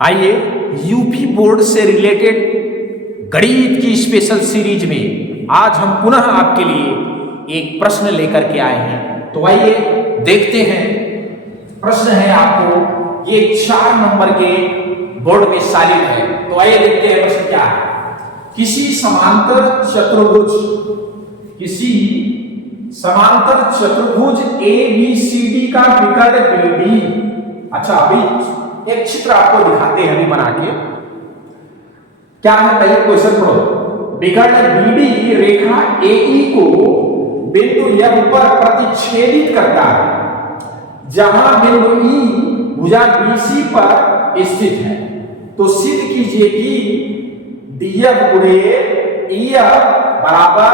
आइए UP board से related गणित की स्पेशल सीरीज में आज हम पुनः आपके लिए एक प्रश्न लेकर के आए हैं। तो आइए देखते हैं। प्रश्न है आपको ये 4 नंबर के बोर्ड में शामिल है। तो आइए देखते हैं प्रश्न क्या है। किसी समांतर चतुर्भुज ABCD का विकर्ण BD। अच्छा, अभी एक चित्र आपको दिखाते हैं अभी बना के। क्या है पहले क्वेश्चन पढ़ो। विकर्ण BD रेखा AE को बिंदु F पर प्रतिच्छेदित करता है जहां बिंदु E भुजा BC पर स्थित है। तो सिद्ध कीजिए कि DF गुणे EF बराबर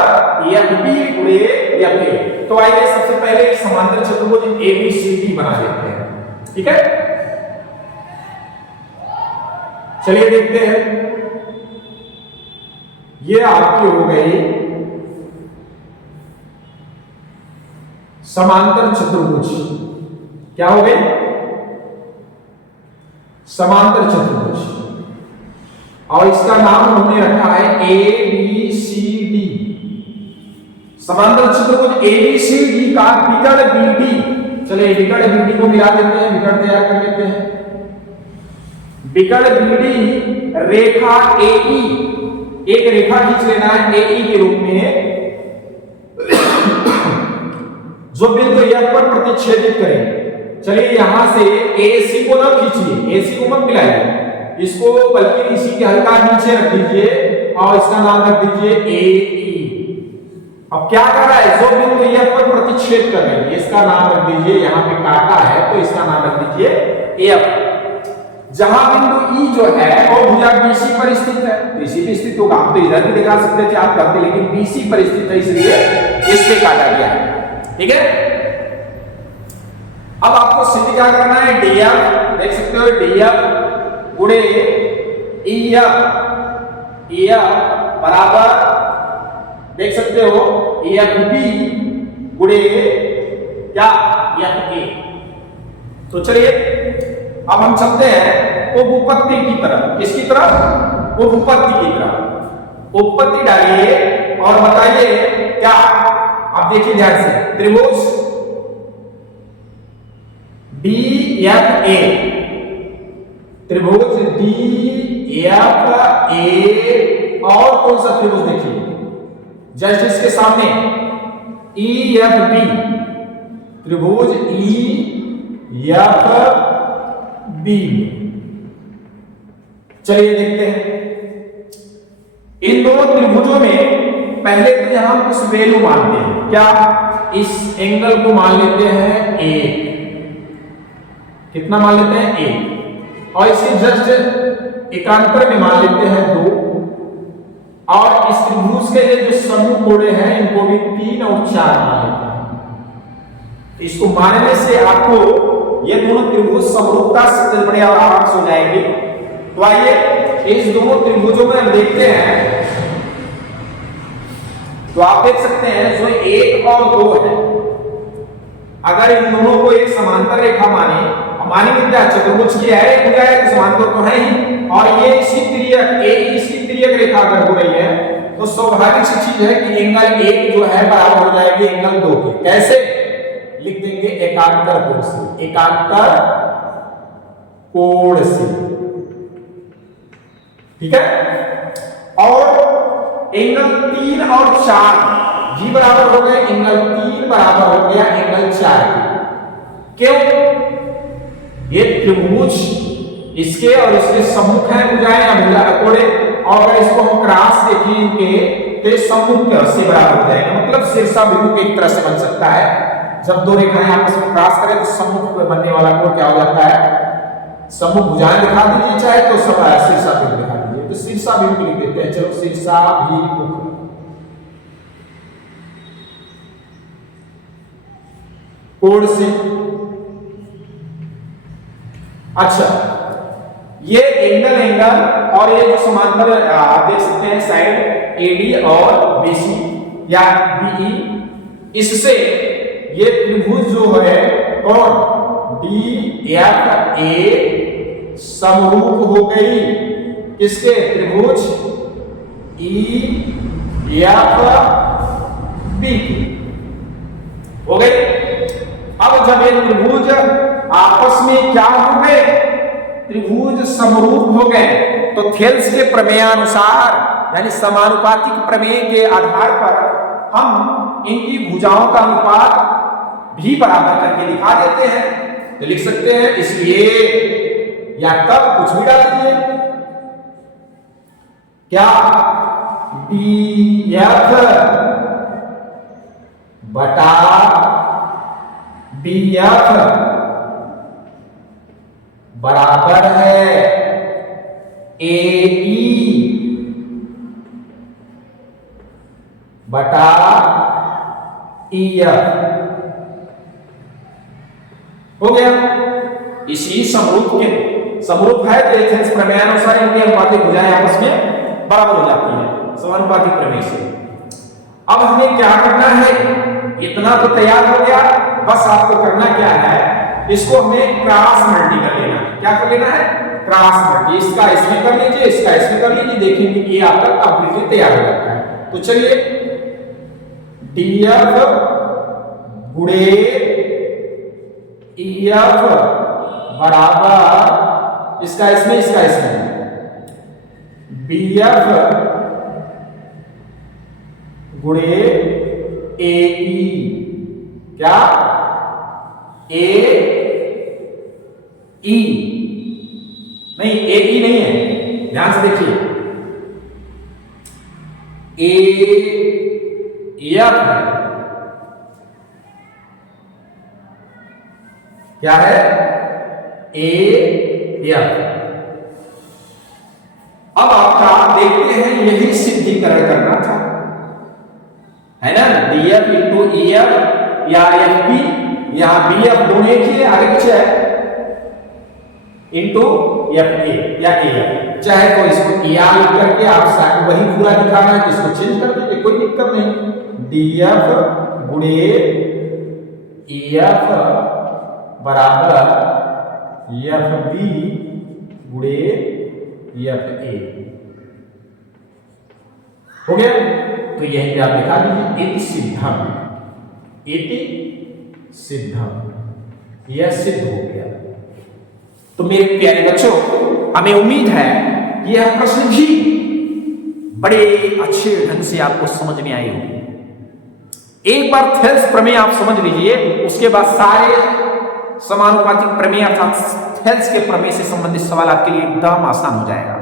FB गुणे FA। तो आइए सबसे पहले समांतर चतुर्भुज ABCD बना लेते हैं। ठीक है, चलिए देखते हैं। ये आपकी हो गई समांतर चतुर्भुज। क्या हो गई? समांतर चतुर्भुज। और इसका नाम हमने रखा है ABCD। समांतर चतुर्भुज ABCD का विकर्ण BD। चलिए विकर्ण BD को मिला देते हैं, विकर्ण तैयार कर लेते हैं। विकर्ण BD रेखा AE, एक रेखा खींच लेना है AE के रूप में जो बिंदु F पर प्रतिच्छेदित करे। चलिए यहां से AC को ना खींचिए, AC को मत मिलाइए, इसको बल्कि इसी के हल्का नीचे रख दीजिए और इसका नाम रख दीजिए AE। अब क्या कर रहा है? जो बिंदु F पर प्रतिच्छेद कर रहे हैं इसका नाम रख दीजिए, यहां पे काटा है तो इसका नाम रख दीजिए F। जहां बिंदु E जो है वो भुजा BC पर स्थित है, BC पे स्थित होगा। आप तो इधर भी दिखा सकते थे, आप करते, लेकिन BC पर स्थित है इसलिए इस पे काटा गया है। ठीक है, अब आपको सिद्ध क्या करना है? DF देख सकते हो, DF गुणे EF बराबर देख सकते हो FB गुणे क्या FA। तो चलिए अब हम चलते हैं उपपत्ति की तरफ। किसकी तरफ? उपपत्ति की तरफ। उपपत्ति डालिए और बताइए क्या। आप देखिए ध्यान से, त्रिभुज DFA, त्रिभुज DFA और कौन सा त्रिभुज देखिए जस्ट इसके सामने EFB, त्रिभुज EFB। चलिए देखते हैं इन दोनों त्रिभुजों में। पहले तो यहां कुछ वैल्यू मानते हैं। क्या? इस एंगल को मान लेते हैं 1। कितना मान लेते हैं? 1। और इसे जस्ट एकांतर में मान लेते हैं 2। और इस त्रिभुज के ये जो समूह कोणे हैं इनको भी 3 और 4 मान लेते हैं। इसको मानने से आपको ये दोनों त्रिभुज समरूपता से बड़े आराम से हो जाएंगे। तो आइए इस दोनों त्रिभुजों में हम देखते हैं। तो आप देख सकते हैं जो 1 और 2 है, अगर इन दोनों को एक समांतर रेखा मानेंगे क्या? चतुर्भुज की है, एक है तो समांतर तो है ही। और ये इसी तिर्यक AE इसी तिर्यक रेखा अगर हो रही है तो स्वाभाविक सी चीज है कि एंगल 1 जो है बराबर हो जाएगी एंगल 2 के। कैसे लिख देंगे? एकांतर कोण से, एकांतर कोण से। ठीक है, और एंगल 3 और 4 जी बराबर हो गए एंगल 3 बराबर हो गया एंगल 4 के। क्यों? ये त्रिभुज इसके और इसके सम्मुख है भुजाएं या भुजा कोणे, और अगर इसको हम क्रॉस देखें इनके तो ये सम्मुख से बराबर हो जाएगा। मतलब शीर्षाभिमुख एक तरह से बन सकता है। जब दो रेखाएं आपस में क्रॉस करें तो सम्मुख में बनने वाला कोण क्या हो जाता है? सम्मुख भुजाएं दिखा दीजिए, चाहे तो शीर्षाभिमुख दिखा दीजिए। तो शीर्षाभिमुख लिख देते हैं। चलो शीर्षाभिमुख कोण से। अच्छा, ये एंगल और ये जो समांतर आप देख सकते हैं साइड AD और BC या BE, इससे ये त्रिभुज जो है कौन? DFA समरूप हो गई किसके? त्रिभुज EFB हो गई। अब जब ये त्रिभुज आपस में क्या हो गए? त्रिभुज समरूप हो गए, तो थेल्स के प्रमेयानुसार यानी समानुपातिक प्रमेय के आधार पर हम इनकी भुजाओं का अनुपात भी बराबर करके दिखा देते हैं। तो लिख सकते हैं इसलिए या तब कुछ भी डाल दिए, क्या? BF बटा BF बराबर है AE बटा EF हो गया। इसी समरूप है तो एथेंस प्रमेयानुसार इनकी अनुपातिक भुजाएं आपस में बराबर हो जाती है समानुपातिक प्रमेय से। अब हमें क्या करना है? इतना तो तैयार हो गया, बस आपको करना क्या है? इसको हमें क्रॉस मल्टी कर लेना है। क्या कर लेना है? Cross multi. इसका इसमें कर लीजिए, इसका इसमें कर लीजिए, देखेंगे कि ये आपका कंप्लीटली तैयार हो जाता है। तो चलिए DF गुणे EF बराबर इसका इसमें BF गुणे AE। क्या? AE नहीं, AE नहीं है, ध्यान से देखिए। AF क्या है? AF। अब आपका देखते हैं, यही सिद्धिकरण करना था, है ना? DF इंटू EF या FB, यहां BF दोनों एक ही है, आगे पीछे है, इंटू FA या AF। चाहे तो इसको ER लिख करके आप वही पूरा दिखाना है, इसको चेंज कर दीजिए, कोई दिक्कत नहीं। DF गुणे EF बराबर FB गुणे FA हो गया। तो यहीं पे आप दिखा दीजिए इति सिद्धम, इति सिद्धम, यह सिद्ध हो गया। तो मेरे प्यारे बच्चों, हमें उम्मीद है कि यह प्रश्न भी बड़े अच्छे ढंग से आपको समझ में आई होगी। एक बार थेल्स प्रमेय आप समझ लीजिए, उसके बाद सारे समानुपातिक प्रमेय अर्थात थेल्स के प्रमेय से संबंधित सवाल आपके लिए एकदम आसान हो जाएगा।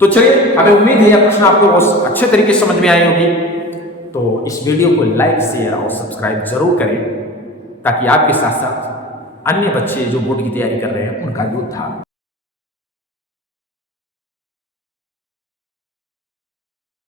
तो चलिए, हमें उम्मीद है यह प्रश्न आपको बहुत अच्छे तरीके से समझ में आई होगी। तो इस वीडियो को लाइक, शेयर और सब्सक्राइब जरूर करें, ताकि आपके साथ साथ अन्य बच्चे जो बोर्ड की तैयारी कर रहे हैं उनका भी उत्थान